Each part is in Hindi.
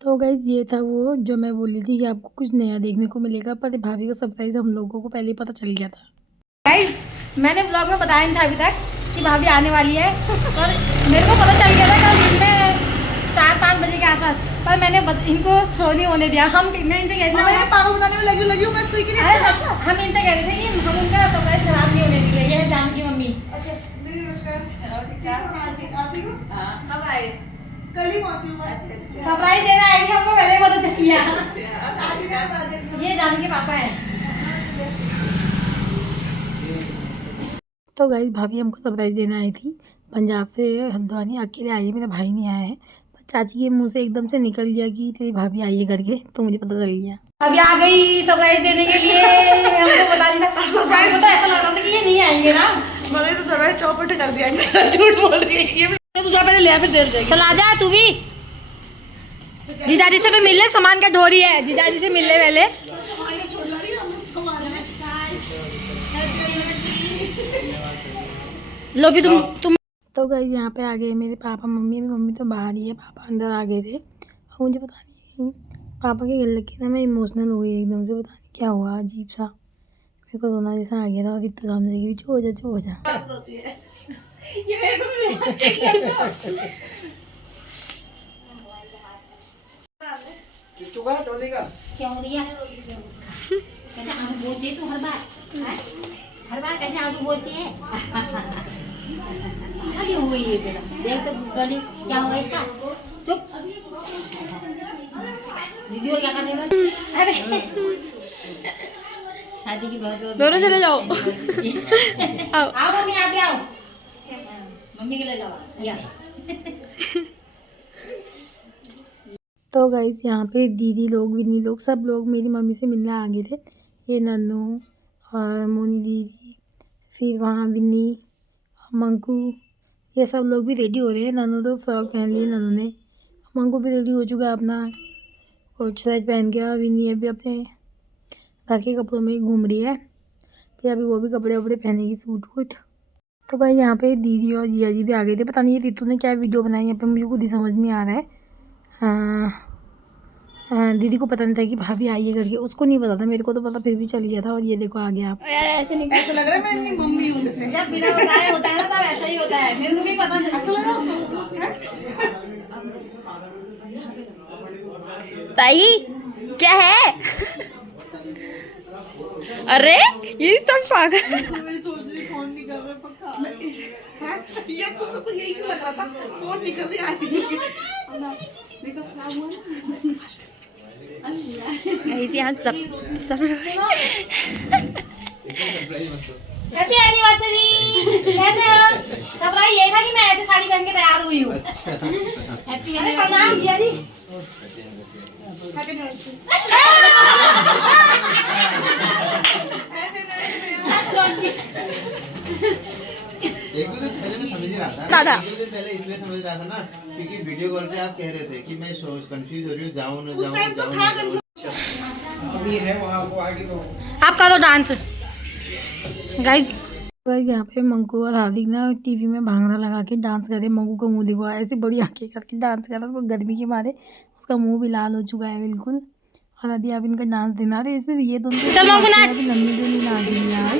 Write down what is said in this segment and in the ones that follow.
तो गाइस ये था वो जो मैं बोली थी कि आपको कुछ नया देखने को मिलेगा, पर भाभी का सरप्राइज हम लोगों को पहले ही पता चल गया था। गाइस मैंने ब्लॉग में बताया नहीं था अभी तक कि भाभी आने वाली है, और मेरे को पता चल गया था कल दिन में 4-5 बजे के आसपास, पर मैंने इनको शो नहीं होने दिया। मैं इनसे कह रही थी पागल बनाने में लगी हूँ मैं इसको कि नहीं। अच्छा हम इनसे कह रहे थे कि हम उनका सरप्राइज खराब नहीं होने देंगे। ये है जानकी मम्मी। अच्छा कब आए? कल ही पहुंची हूं। सरप्राइज देना आई थी, हमको पहले ही पता चल गया। ये जानकी पापा है। तो गाइस भाभी हमको सरप्राइज देना आई थी पंजाब से हल्द्वानी, अकेले आई है, मेरा भाई नहीं आया है। पर चाची के मुंह से एकदम से निकल गया कि तेरी भाभी आई है करके, तो मुझे पता चल गया। अभी आ गई सरप्राइज देने के लिए। हमको बता नहीं था, सरप्राइज तो ऐसा लग रहा था कि ये नहीं आएंगे ना, मगर तो सरप्राइज चौपट कर दिया। झूठ बोल रही है ये। तू जा पहले ले, फिर देर जाएगी। चल आ जा तू भी। जीजाजी से तो मिलने सामान का ढोरी है, जीजाजी से मिलने पहले। लो भी तुम। तो गाइस यहाँ पे आ गए मेरे पापा मम्मी। मम्मी तो बाहर ही है, पापा अंदर आ गए थे। और मुझे पता नहीं पापा के गले की ना मैं इमोशनल हो गई एकदम से, पता नहीं क्या हुआ, अजीब सा मेरे को रोना जैसा आ गया था। और इतना सामने से चुप हो जा चुप हो जा। ये मेरे को भी क्या हो रही है? कैसे आंसू बोलती है तू हर बार कैसे आंसू बोलती है? अरे हो गई है तेरा, देख तो डॉली क्या हुआ इसका। चुप। दीदी और क्या करने वाली? अरे शादी की बहुत दोनों चले जाओ। आओ मम्मी, आप भी आओ, मम्मी के ले जाओ या। तो गाइस यहाँ पे दीदी लोग विन्नी लोग सब लोग मेरी मम्मी से मिलने आ गए थे। ये नन्नू और मोनी दीदी, फिर वहाँ विन्नी, मंकू, ये सब लोग भी रेडी हो रहे हैं। नन्नू तो फ्रॉक पहन ली नन्नू ने, मंकू भी रेडी हो चुका है अपना कोट साइज पहन के। और विन्नी अभी अपने घर के कपड़ों में ही घूम रही है, फिर अभी वो भी कपड़े वपड़े पहनेगी, सूट वूट। तो भाई यहाँ पे दीदी और जिया जी भी आ गए थे। पता नहीं ये रितु ने क्या वीडियो बनाई यहाँ पे, मुझे खुद ही समझ नहीं आ रहा है। दीदी को पता नहीं था कि भाभी आई है करके, उसको नहीं पता था, मेरे को तो पता फिर भी चल गया था। और ये देखो आ गया आप। ऐसे नहीं, ऐसा लग रहा है मैं इनकी मम्मी हूं जैसे। जब बिना बताए होता है ना तब ऐसा ही होता है। मेरे को भी पता अच्छा लगा। ताई क्या है? अरे ये सब पागल। फोन नहीं कर रहे पक्का। ये तो सब यही क्यों लग रहा था, फोन नहीं कर रही आई। ऐसे यहाँ सब हैप्पी एनिवर्सरी। कैसे हो? सरप्राइज ये था कि मैं ऐसे साड़ी पहन के तैयार हुई हूँ। Happy anniversary. प्रणाम जिया जी। Happy anniversary. एक दो दिन पहले मैं समझ रहा था, दादा। एक दो दिन पहले इसलिए समझ रहा था ना क्योंकि वीडियो कॉल पे आप कह रहे थे कि मैं कंफ्यूज हो रही हूँ, जाऊँ ना जाऊँ। अभी है वहाँ वो आगे तो आप करो डांस गाइस। यहाँ पे मंकू और हार्दिक ना टीवी में भांगड़ा लगा के डांस करे। मंकू का मुंह देखो, ऐसी बड़ी आंखें करके डांस कर रहा है, उसको गर्मी के मारे उसका मुंह भी लाल हो चुका है बिल्कुल। और अभी आप इनका डांस दिखा रहे, इसलिए ये दोनों चल मंकू नाच। अभी नन्नी भी नहीं नाच रही यार,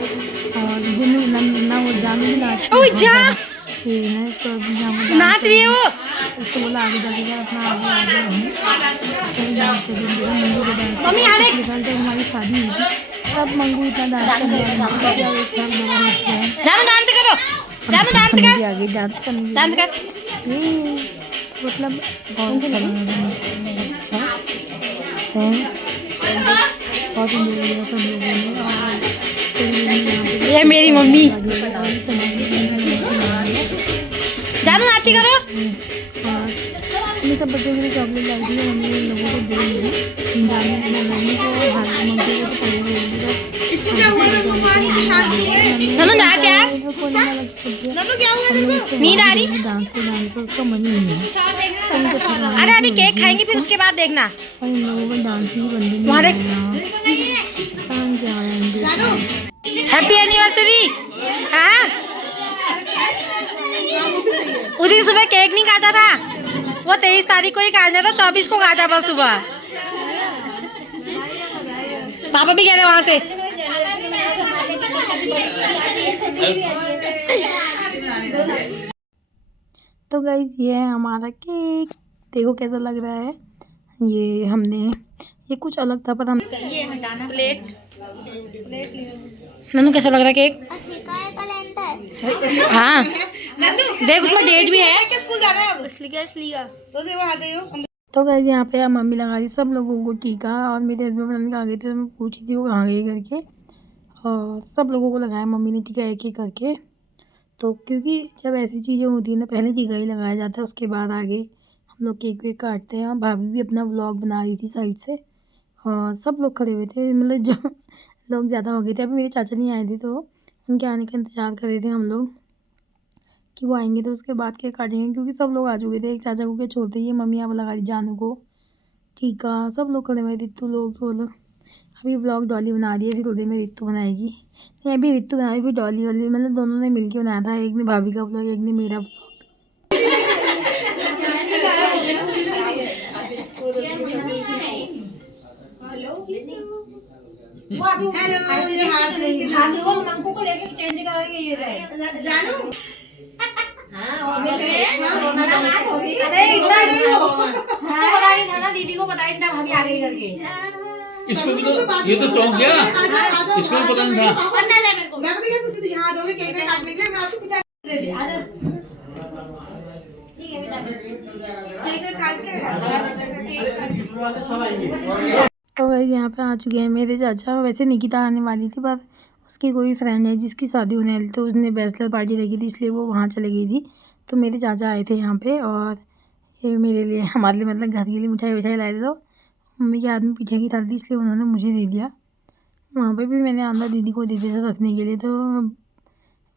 और गुन्नू नन्ना वो जानू भी नाच ओए जा। ये ना इसको नाच रही है वो। इससे बोला आगे जाके अपना आगे मम्मी आने। जब हमारी शादी हुई थी तब मंगू इतना डांस कर रहा है, एक साल बड़ा हो चुका है। जानो डांस करो, जानो डांस कर, आगे डांस करने डांस कर। ये तो मतलब बहुत अच्छा लगा, अच्छा बहुत इंजॉय किया सब लोगों ने। ये मेरी मम्मी। जानो नाची करो। मैं सब बच्चों के लिए चॉकलेट लाई थी, मम्मी ने लोगों को दे दी। मम्मी को हाथ मंगे को तो पड़ेगा। नन्नू नाच यार। नन्नू क्या हुआ तेरे को? नींद आ रही? डांस को डांस को उसका मन ही नहीं है। अरे अभी केक खाएंगे फिर उसके बाद देखना। और इन लोगों को डांस ही बंद तुम्हारे नहीं हैप्पी एनिवर्सरी। हाँ उस दिन सुबह केक नहीं खाता था। वो 23 तारीख को ही काटना था, 24 को काटा बस सुबह। पापा भी कह रहे वहां से। तो गाइस ये है हमारा केक, देखो कैसा लग रहा है। ये हमने ये कुछ अलग था पर हम प्लेट नन्नू कैसा लग रहा है केक? हाँ देख उसमें डेट भी है। तो गाइस यहाँ पे मम्मी लगा दी सब लोगों को टीका, और मेरे हस्बैंड पता नहीं कहाँ गए थे, तो मैं पूछी थी वो कहाँ गए करके, और सब लोगों को लगाया मम्मी ने टीका एक एक करके। तो क्योंकि जब ऐसी चीज़ें होती हैं ना, पहले टीका ही लगाया जाता है, उसके बाद आगे हम लोग केक वेक काटते हैं। और भाभी भी अपना व्लॉग बना रही थी साइड से, और सब लोग खड़े हुए थे, मतलब जो लोग ज़्यादा हो गए थे। अभी मेरे चाचा नहीं आए थे, तो उनके आने का इंतज़ार कर रहे थे हम लोग कि वो आएंगे तो उसके बाद केक काटेंगे, क्योंकि सब लोग आ चुके थे। एक चाचा को क्या छोड़ते ही, मम्मी यहाँ पर लगा दी जानू को टीका, सब लोग खड़े हुए, रितु लोग वो लोग। अभी व्लॉग डॉली बना रही है, फिर उधर में रितु बनाएगी, नहीं अभी रितु बना रही, फिर डॉली वाली, मतलब दोनों ने मिलके बनाया था। एक ने भाभी का व्लॉग, एक ने मेरा व्लॉग। को लेके चेंज कराएंगे ये जानू। अरे इतना उसको पता नहीं था ना, दीदी को पता नहीं था भाभी आ गई करके। इसको भी तो ये तो शौक गया, इसको भी पता नहीं था। मैं पता क्या सोची थी, यहाँ दोगे केक में काटने के लिए, मैं आपको पूछा केक काट के। तो गाइस यहाँ पे आ चुके हैं मेरे चाचा। वैसे निकिता आने वाली थी, पर उसकी कोई फ्रेंड है जिसकी शादी होने वाली, तो उसने बैचलर पार्टी रखी थी, इसलिए वो वहाँ चले गई थी। तो मेरे चाचा आए थे यहाँ पे, और ये मेरे लिए, हमारे लिए, मतलब घर के लिए मिठाई विठाई लाए थे। तो मम्मी के हाथ में पीठे की थाली थी, इसलिए उन्होंने मुझे दे दिया। वहाँ पे भी मैंने अंदर दीदी को दे दिया था रखने के लिए। तो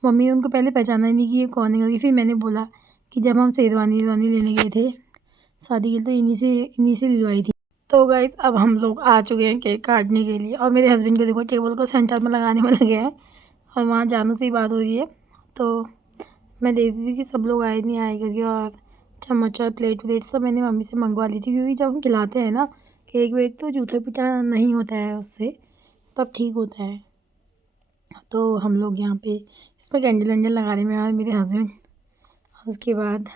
मम्मी ने उनको पहले पहचाना ही नहीं कि ये कौन है करके। फिर मैंने बोला कि जब हम शेरवानी लेने गए थे शादी के लिए, तो इन्हीं से दिलवाई थी। तो गाइस अब हम लोग आ चुके हैं केक काटने के लिए, और मेरे हस्बैंड को देखो टेबल को सेंटर में लगाने में लगे हैं, और वहाँ जानू से ही बात हो रही है। तो मैं देख रही थी कि सब लोग आए नहीं आए करके, और चम्मच और प्लेट सब मैंने मम्मी से मंगवा ली थी, क्योंकि जब हम खिलाते हैं ना केक वेक, तो जूठा पीठा नहीं होता है उससे, तब ठीक होता है। तो हम लोग यहाँ पे इसमें कैंडल वैंडल लगा रहे हैं और मेरे हस्बैंड। उसके बाद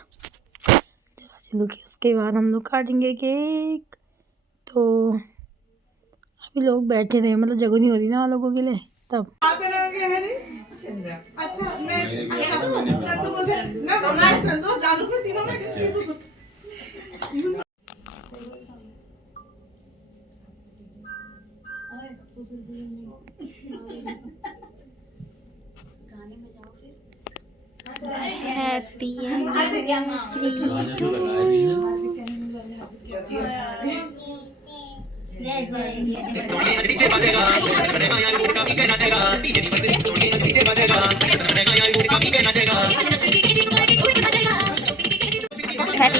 चलो कि उसके बाद हम लोग काटेंगे केक। तो अभी लोग बैठे थे, मतलब जगह नहीं हो रही ना लोगों के लिए, तब अच्छा मैं चंदू मुझे मैं चंदू जानू में तीनों में happy anniversary to you. Happy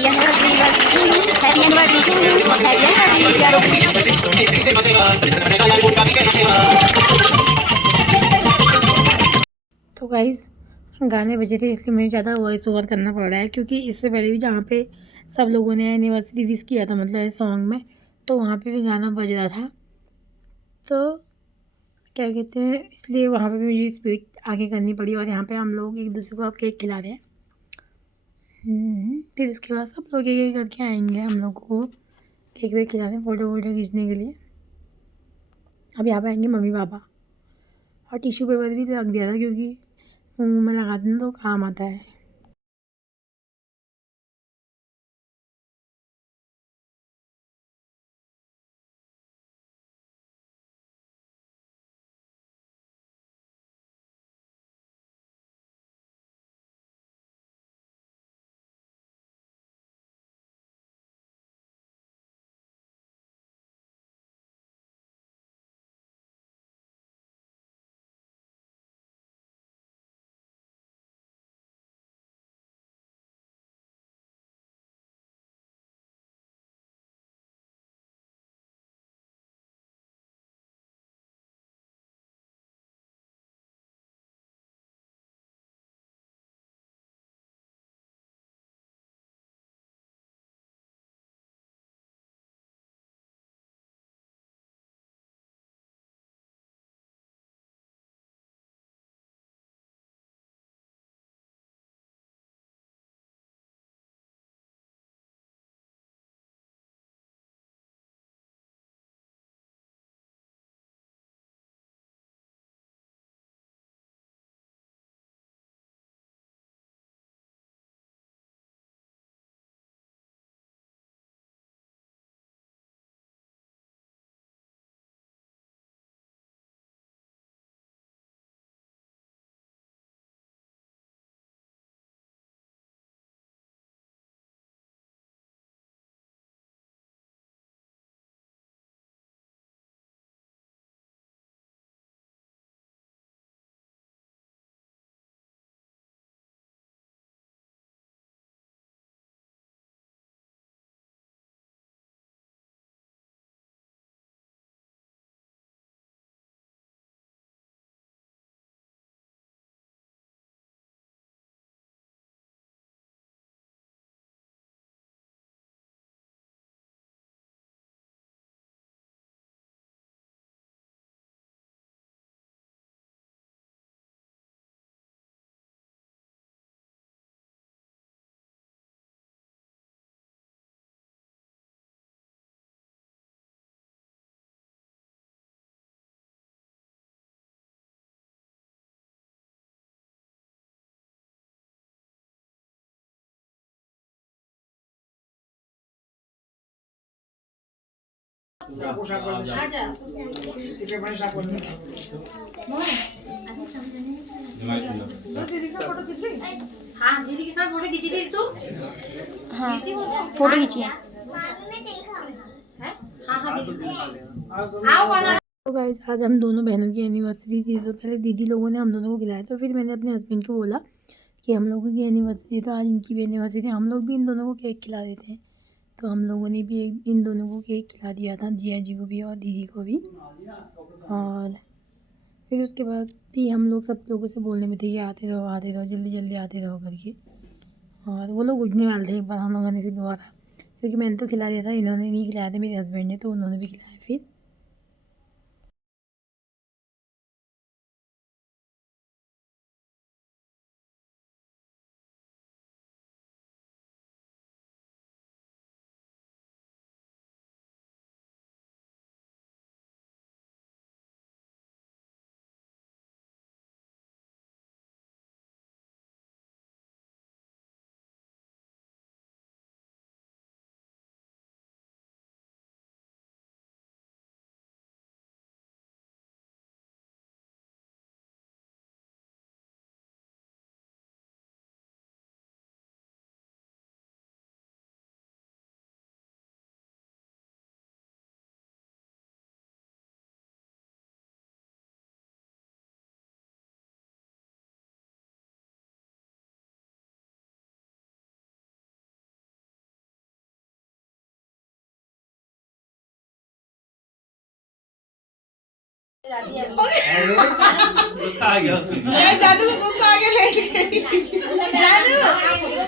anniversary to you. तो गाइस गाने बजे थे, इसलिए मुझे ज़्यादा वॉइस ओवर करना पड़ रहा है, क्योंकि इससे पहले भी जहाँ पे सब लोगों ने एनिवर्सरी विश किया था, मतलब इस सॉन्ग में, तो वहाँ पे भी गाना बज रहा था। तो क्या कहते हैं, इसलिए वहाँ पे भी मुझे स्पीड आगे करनी पड़ी, और यहाँ पे हम लोग एक दूसरे को अब केक खिला रहे हैं। फिर उसके बाद सब लोग एक एक करके आएंगे, हम लोग को केक वेक खिला रहे हैं, फ़ोटो वोटो खींचने के लिए। अब यहाँ पे आएंगे मम्मी पापा, और टिश्यू पेपर भी रख दिया था, क्योंकि मुँह में लगा देना तो काम आता है। हाँ दीदी के साथ फोटो खींची थी तू? हाँ फोटो खींचिए। हाँ हाँ दीदी आओ कौन तो गाइस आज हम दोनों बहनों की एनिवर्सरी थी, तो पहले दीदी लोगों ने हम दोनों को खिलाया, तो फिर मैंने अपने हस्बैंड को बोला कि हम लोगों की एनिवर्सरी, तो आज इनकी भी एनिवर्सरी, हम लोग भी इन दोनों को केक खिला देते हैं। तो हम लोगों ने भी इन दोनों को केक खिला दिया था, जिया जी को भी और दीदी को भी। और फिर उसके बाद भी हम लोग सब लोगों से बोलने में थे कि आते रहो जल्दी जल्दी आते रहो करके। और वो लोग उठने वाले थे, पर हम लोगों ने फिर दोबारा, क्योंकि मैंने तो खिला दिया था, इन्होंने नहीं खिलाया था, मेरे हस्बैंड ने, तो उन्होंने भी खिलाया फिर। गुस्सा आ गया उसको। जानू को गुस्सा आ गया लेट गई। जानू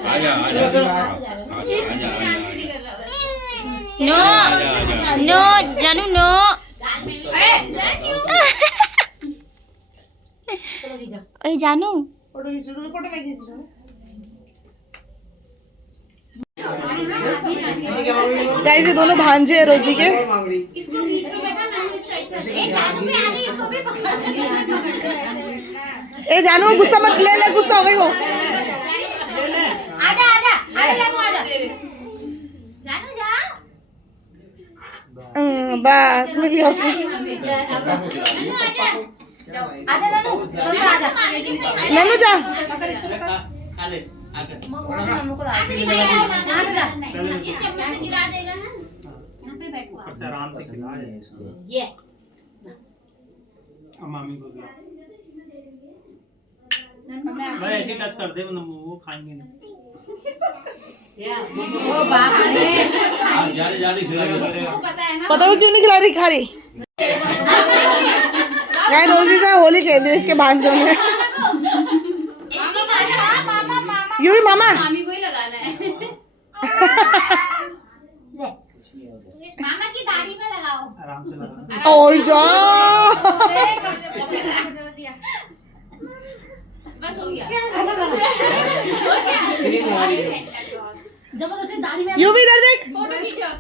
आजा आजा नो नो जानू नो। अरे जानू फोटो खींच रहा हूँ, फोटो मैं खींच रहा हूँ। गाइस ये दोनों भांजे हैं रोजी के। ए जानू गुस्सा मत ले गुस्सा हो गई वो। आजा आजा आजा जानू आजा बस मिल गया उसको। आजा जानू आजा नन्नू जा। खा ले आकर मम्मी को ला आजा आराम से खिला ये मामी को खिला भाई ऐसे टच कर दे वो खाएंगे नहीं। ओ बाप रे ज्यादा खिला उसको पता है ना पता वो क्यों नहीं खिला रही खा रही। गाइस रोजी से होली खेल रही है इसके भांजों ने। यू भी मामा मामी को ही लगाना है। मामा की दाढ़ी पे लगाओ। आराम से लगा। ओ जा बस हो गया। जबरदस्ती दाढ़ी में यू भी इधर देख।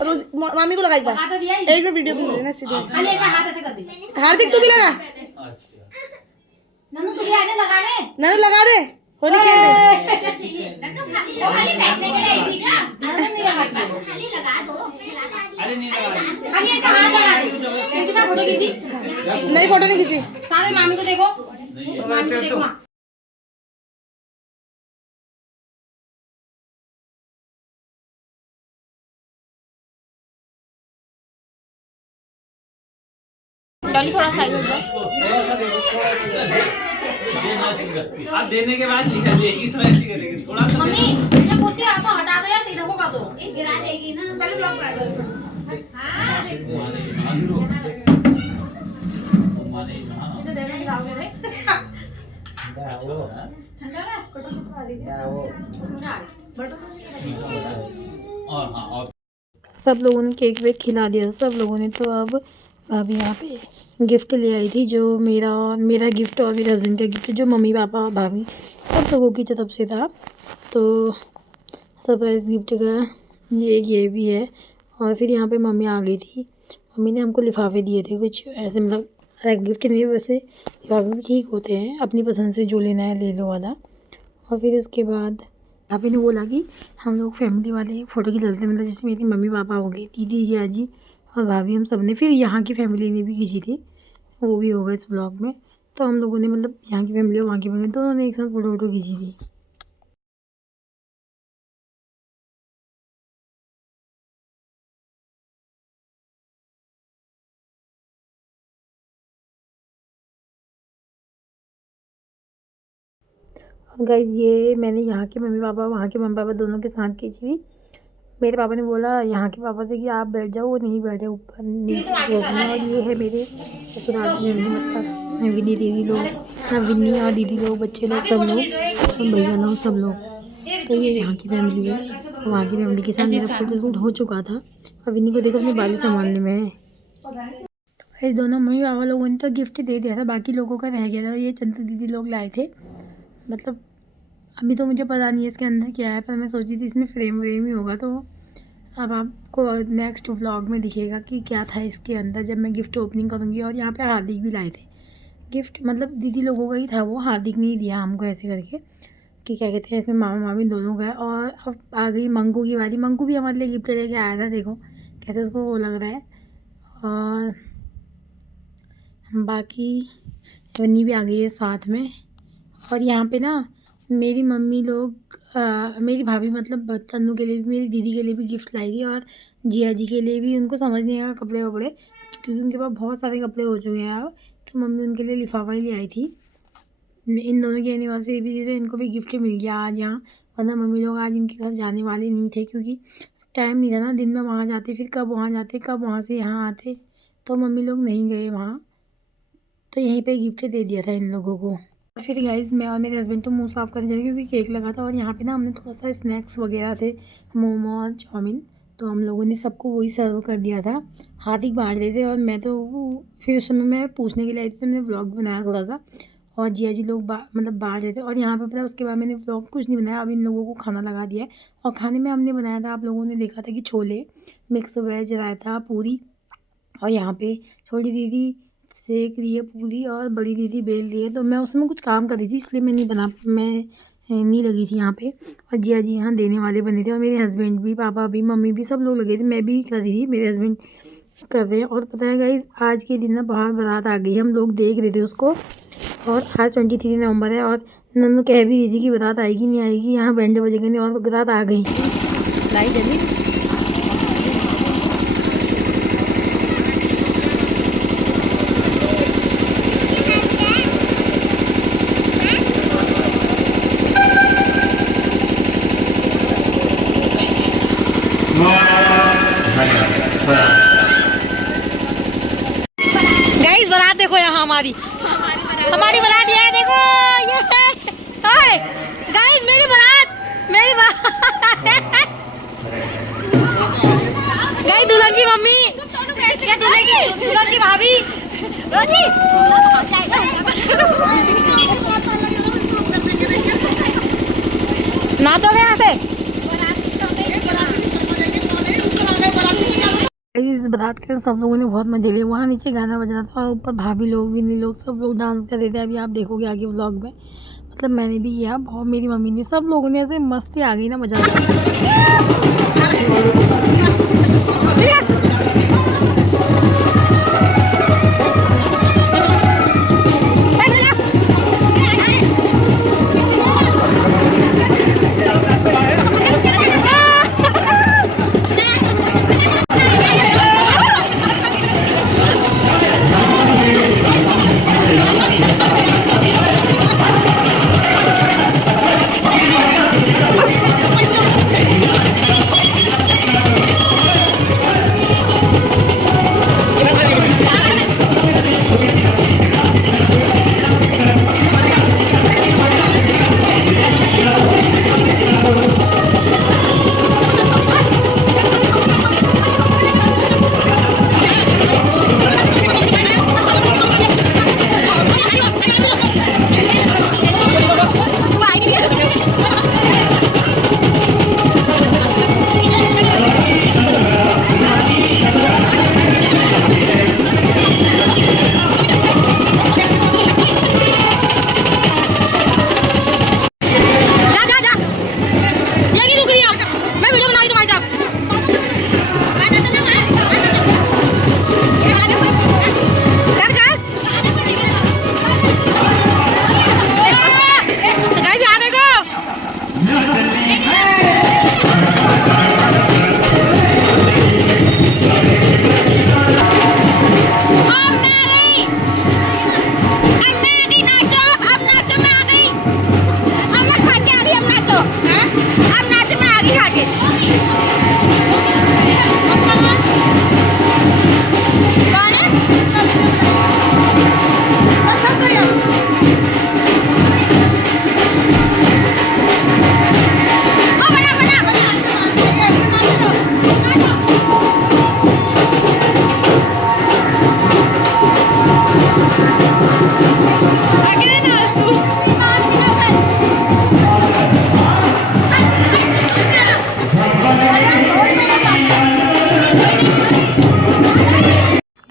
रोज मामी को लगा एक बार। हाथ दिया एक बार वीडियो बना लेना सीधे। खाली ऐसा हाथ ऐसे कर दे। हार्दिक तू भी लगा। नन्नू तू भी आजा लगाने। नन्नू लगा दे होली खेल ले। खाली बैठने के लिए ठीक है। नन्नू नहीं लगाती खाली लगा दो। अरे नहीं लगा खाली ऐसा हाथ लगा दे। इनके साथ फोटो खींची नहीं फोटो नहीं खींची। सारे मामी को देखो मामी को देखो वहाँ। डॉली थोड़ा साइड हो जाओ। आप देने के बाद लेगी तो ऐसी करेगी थोड़ा सा। मम्मी ये कुर्सी आपको हटा दो या सीधा को कर दो। गिरा देगी ना। पहले ब्लॉक कर दो। सब लोगों ने केक वेक खिला दिया सब लोगों ने। तो अब भाभी यहाँ पे गिफ्ट ले आई थी, जो मेरा गिफ्ट और मेरे हस्बैंड का गिफ्ट, जो मम्मी पापा और भाभी सब लोगों की तरफ से था। तो सरप्राइज़ गिफ्ट का ये भी है। और फिर यहाँ पे मम्मी आ गई थी। मम्मी ने हमको लिफाफे दिए थे कुछ ऐसे, मतलब गिफ्ट नहीं, वैसे लिफाफे भी ठीक होते हैं, अपनी पसंद से जो लेना है ले लो वाला। और फिर उसके बाद भाभी ने बोला कि हम लोग फैमिली वाले फ़ोटो खिंचाते हैं, मतलब जैसे मेरी मम्मी पापा हो गए, दीदी जिया जी और भाभी हम सब ने, फिर यहाँ की फैमिली ने भी खींची थी, वो भी होगा इस ब्लॉग में। तो हम लोगों ने मतलब यहाँ की फैमिली और वहाँ की फैमिली दोनों ने एक साथ फ़ोटो वोटो खींची थी। और गाइस ये मैंने यहाँ के मम्मी पापा वहाँ के मम्मी पापा दोनों के साथ खींची थी। मेरे पापा ने बोला यहाँ के पापा से कि आप बैठ जाओ, वो नहीं बैठे, ऊपर नीचे बैठना। और ये है मेरे ससुराल की फैमिली, मतलब विनी दीदी लोग, विनी और दीदी लोग, बच्चे लोग, सब लोग, भैया लोग, सब लोग। तो ये यहाँ की फैमिली है। वहाँ की फैमिली के साथ मेरा फोटो शूट हो चुका था और विनी को देखो अपने बाल संभालने में है। तो इस दोनों मम्मी पापा लोगों ने तो गिफ्ट दे दिया था, बाकी लोगों का रह गया था। ये चंद्र दीदी लोग लाए थे, मतलब अभी तो मुझे पता नहीं है इसके अंदर क्या है, पर मैं सोची थी इसमें फ्रेम व्रेम ही होगा। तो अब आपको नेक्स्ट व्लॉग में दिखेगा कि क्या था इसके अंदर जब मैं गिफ्ट ओपनिंग करूँगी। और यहाँ पे हार्दिक भी लाए थे गिफ्ट, मतलब दीदी लोगों का ही था वो, हार्दिक नहीं दिया हमको ऐसे करके कि क्या कहते हैं, इसमें मामा मामी दोनों का। और अब आ गई मंगू की बारी। मंगू भी हमारे लिए गिफ्ट लेके आया था, देखो कैसे उसको वो लग रहा है। और बाकी वन्नी भी आ गई है साथ में। और यहाँ पे ना मेरी मम्मी लोग मेरी भाभी मतलब तन्नू के लिए भी, मेरी दीदी के लिए भी गिफ्ट लाई थी, और जिया जी के लिए भी। उनको समझ नहीं आया कपड़े वपड़े, क्योंकि उनके पास बहुत सारे कपड़े हो चुके हैं अब। तो मम्मी उनके लिए लिफाफा ही ले आई थी। इन दोनों की एनिवर्सरी भी थी तो इनको भी गिफ्ट मिल गया आज यहाँ, वरना मम्मी लोग आज इनके घर जाने वाले नहीं थे, क्योंकि टाइम नहीं था ना। दिन में वहाँ जाते, फिर कब वहाँ जाते, कब वहाँ से यहाँ आते, तो मम्मी लोग नहीं गए वहाँ। तो यहीं पे गिफ्ट दे दिया था इन लोगों को। फिर गाइस मैं और मेरे हस्बैंड तो मुंह साफ़ करने चले क्योंकि केक लगा था। और यहाँ पे ना हमने थोड़ा सा स्नैक्स वगैरह थे, मोमो और चाउमीन, तो हम लोगों ने सबको वही सर्व कर दिया था। हार्दिक बाहर रहे थे और मैं तो फिर उस समय मैं पूछने के लिए आई थी, तो मैंने व्लॉग बनाया थोड़ा सा। और जिया जी लोग मतलब बाहर रहे थे। और यहाँ पर पता है उसके बाद मैंने व्लॉग कुछ नहीं बनाया, अब इन लोगों को खाना लगा दिया है। और खाने में हमने बनाया था, आप लोगों ने देखा था कि छोले, मिक्स वेज, रायता, पूरी। और यहाँ पे छोटी दीदी सेक रही है पूरी और बड़ी दीदी बेल रही है। तो मैं उसमें कुछ काम कर रही थी, इसलिए मैं नहीं लगी थी यहाँ पे। और जिया जी यहाँ देने वाले बने थे, और मेरे हस्बैंड भी, पापा भी, मम्मी भी, सब लोग लगे थे। मैं भी कर रही थी, मेरे हस्बैंड कर रहे हैं। और पता है गाइस आज के दिन ना बाहर बारात आ गई, हम लोग देख रहे थे उसको। और आज 23 नवंबर है और नन्नू कह भी रही थी कि बारात आएगी नहीं आएगी, यहाँ बैंड बजेंगे नहीं, और बारात आ गई। लाई जल्दी। गाइस बारात देखो यहाँ हमारी बारात ये है, देखो ये है गाइस मेरी बारात गाइस दुल्हन की मम्मी, ये दुल्हन की भाभी, नाचोगे यहाँ से। इस बारात के सब लोगों ने बहुत मजे लिए। वहाँ नीचे गाना बज रहा था और ऊपर भाभी लोग, विनी लोग, सब लोग डांस कर रहे थे। अभी आप देखोगे आगे व्लॉग में, मतलब मैंने भी किया बहुत, मेरी मम्मी ने, सब लोगों ने, ऐसे मस्ती आ गई ना, मजा आ गया।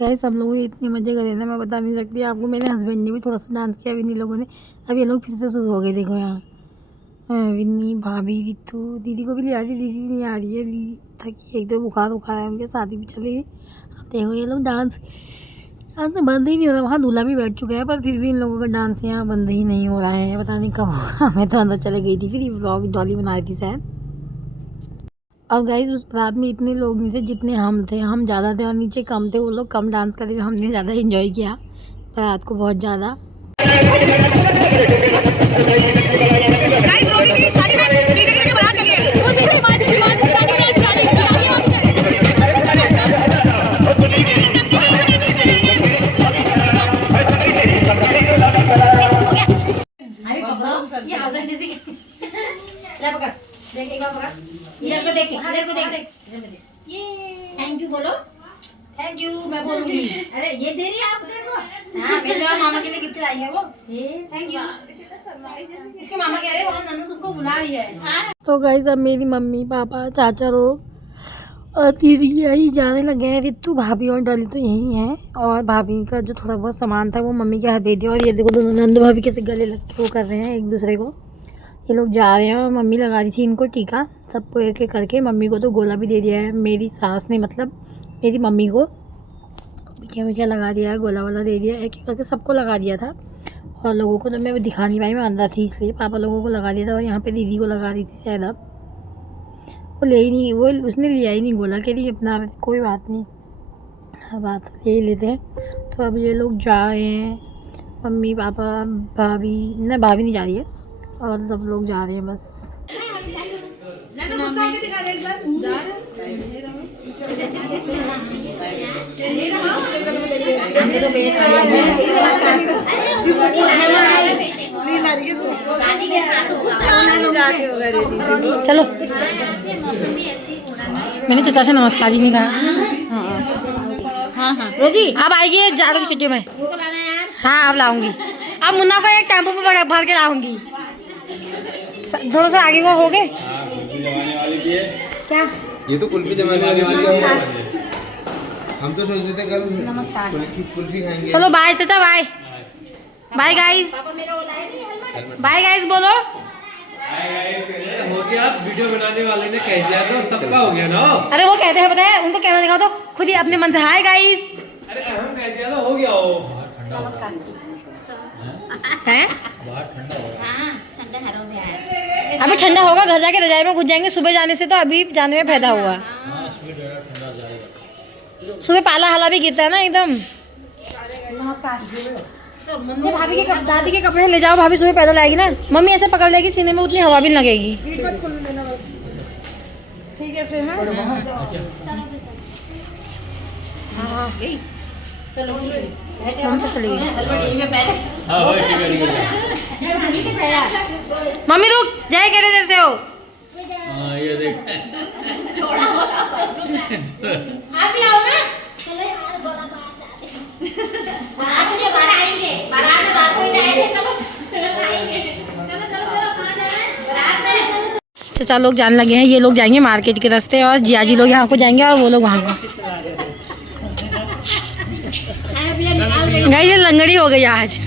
गाइस सब लोग इतनी मज़े करे ना, मैं बता नहीं सकती आपको। मेरे हस्बैंड ने भी थोड़ा सा डांस किया विन्नी लोगों ने। अब ये लोग फिर से शुरू हो गए, देखो यहाँ विन्नी, भाभी, रितु, दीदी को भी ले आ रही, दीदी नहीं आ रही है, दीदी थकी, एक तो बुखार है उनके, शादी भी चली गई। अब देखो ये लोग डांस तो बंद ही नहीं हो रहा। वहाँ दूल्हा भी बैठ चुका है, पर फिर भी इन लोगों का डांस यहाँ बंद ही नहीं हो रहा है, पता नहीं कब होगा। मैं तो अंदर चले गई थी, फिर ये व्लॉग डॉली बनाई थी शायद। और गाइस उस रात में इतने लोग नहीं थे जितने हम थे, हम ज़्यादा थे और नीचे कम थे। वो लोग कम डांस कर रहे थे, हमने ज़्यादा एंजॉय किया रात को बहुत ज़्यादा। थैंक यू बोलो। थैंक यू मैं बोलूंगी। अरे ये दे रही है आप देखो। हाँ मेरे और मामा के लिए गिफ्ट लाई है वो। Thank you. इसके मामा कह रहे हैं वहाँ नन्नू सबको बुला रही है। तो गाइस अब मेरी मम्मी पापा चाचा लोग और दीदी यही जाने लगे हैं। रितु भाभी और डॉली तो यही हैं, और भाभी का जो थोड़ा बहुत सामान था वो मम्मी के हाथ दे दिया। और ये देखो दोनों नंदू भाभी कैसे गले लग के वो कर रहे हैं एक दूसरे को। ये लोग जा रहे हैं और मम्मी लगा दी थी इनको टीका, सबको एक एक करके। मम्मी को तो गोला भी दे दिया है मेरी सास ने, मतलब मेरी मम्मी को क्या लगा दिया है, गोला वाला दे दिया, एक एक करके सबको लगा दिया था। और लोगों को तो मैं दिखा नहीं पाई, मैं अंदर थी इसलिए। पापा लोगों को लगा दिया था और यहाँ पे दीदी को लगा दी थी शायद। अब वो ले ही नहीं, वो उसने लिया ही नहीं गोला, के लिए अपना कोई बात नहीं, हर बात ले ही लेते हैं। तो अब ये लोग जा रहे हैं, मम्मी पापा भाभी, ना भाभी नहीं जा रही है, और सब लोग जा रहे हैं बस। चलो मैंने चाचा से नमस्कार ही नहीं कहा। हाँ रोजी अब आएगी ज़्यादा की छुट्टी में। हाँ अब लाऊंगी, अब मुन्ना को एक टेम्पो पे भर के लाऊंगी। थोड़ा सा आगे को हो गए क्या? ये तो कुल्फी जमाने वाली थी। हम तो सोच रहे थे कल नमस्कार कुल्फी खाएंगे। चलो बाय चाचा, bye bye guys, bye guys बोलो। हो गया, वीडियो बनाने वाले ने कह दिया तो सबका हो गया ना। अरे वो कहते हैं पता है, उनको कहना दिखाओ तो खुद ही अपने मन से हाय गाइस। अरे हम कह दिया तो हो गया। हो हैं ठंडा हरों में आया। अभी ठंडा होगा, घर जाके रजाई में घुस जाएंगे। सुबह जाने से तो अभी जाने में फायदा हुआ। सुबह पाला हाला भी गिरता है ना एकदम। तो भाभी के दादी के कपड़े ले जाओ, भाभी सुबह पैदल आएगी ना, मम्मी ऐसे पकड़ लेगी सीने में, उतनी हवा भी नहीं लगेगी। ठीक है फिर हाँ मम्मी तो चली गई। मम्मी रुक जाए, कह रहे जैसे हो। ये देख आप भी आओ ना। चलो यार गोला बारात में बात हो जाएगी। चलो आएंगे। चाचा लोग जाने लगे हैं, ये लोग जाएंगे मार्केट के रास्ते और जियाजी लोग यहाँ को जाएंगे और वो लोग वहाँ को। गाइस ये लंगड़ी हो गई आज।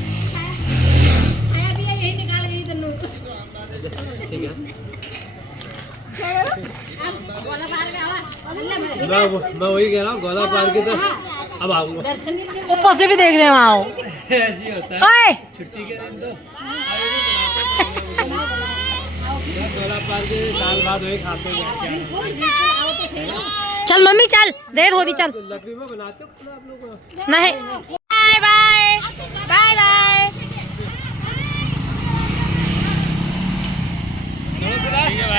मैं वही कह रहा हूँ, गोला पार के तो अब आऊंगा। ऊपर से भी देख रहे हैं वहाँ। ऐसी होता है ओए छुट्टी के दिन तो गोला पार के साल बाद वही खाते हैं। चल मम्मी चल, देर हो रही, चल। लकड़ी में बनाते हो आप लोग? नहीं बाय बाय बाय बाय।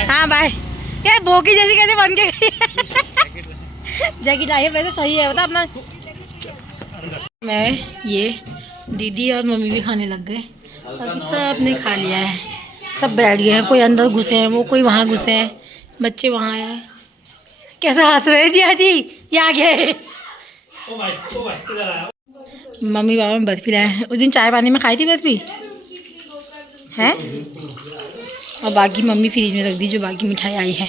हाँ बाय। ये भोगी जैसी कैसे बन के गई? जैकेट आई है वैसे सही है, बता अपना। मैं ये दीदी और मम्मी भी खाने लग गए, अभी सब ने खा लिया है, सब बैठ गए हैं। कोई अंदर घुसे हैं, वो कोई वहाँ घुसे हैं, बच्चे वहाँ आए। कैसे हंस रहे हैं जिया जी, ये आ गए। मम्मी पापा में बर्फी लाए हैं, उस दिन चाय पानी में खाई थी बर्फी है, और बाकी मम्मी फ्रिज में रख दी जो बाकी मिठाई आई है।